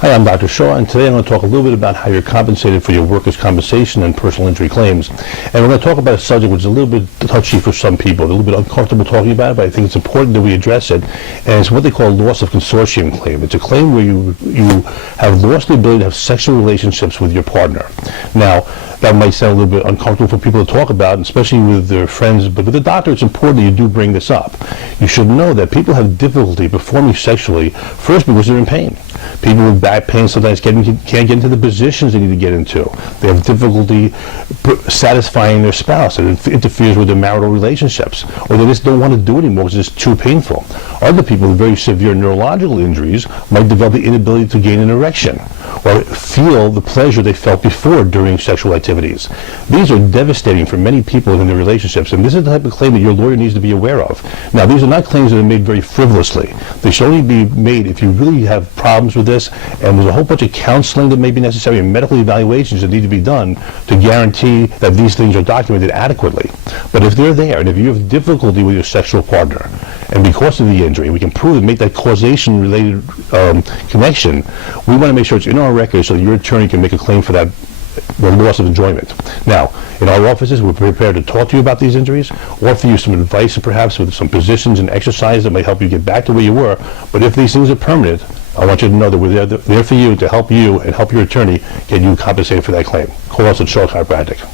Hi, I'm Dr. Shaw, and today I'm going to talk a little bit about how you're compensated for your workers' compensation and personal injury claims. And we're going to talk about a subject which is a little bit touchy for some people, a little bit uncomfortable talking about it, but I think it's important that we address it. And it's what they call loss of consortium claim. It's a claim where you have lost the ability to have sexual relationships with your partner. Now, that might sound a little bit uncomfortable for people to talk about, especially with their friends, but with the doctor, it's important that you do bring this up. You should know that people have difficulty performing sexually, first because they're in pain. People with back pain sometimes can't get into the positions they need to get into. They have difficulty satisfying their spouse. It interferes with their marital relationships. Or they just don't want to do it anymore because it's too painful. Other people with very severe neurological injuries might develop the inability to gain an erection or feel the pleasure they felt before during sexual activities. These are devastating for many people in their relationships, and this is the type of claim that your lawyer needs to be aware of. Now, these are not claims that are made very frivolously. They should only be made if you really have problems with this, and there's a whole bunch of counseling that may be necessary and medical evaluations that need to be done to guarantee that these things are documented adequately. But if they're there, and if you have difficulty with your sexual partner, and because of the injury, we can prove and make that causation-related connection, we want to make sure it's in our records so that your attorney can make a claim for that loss of enjoyment. Now, in our offices, we're prepared to talk to you about these injuries, offer you some advice, perhaps with some positions and exercises that might help you get back to where you were. But if these things are permanent, I want you to know that we're there for you to help you and help your attorney get you compensated for that claim. Call us at Shaw Chiropractic.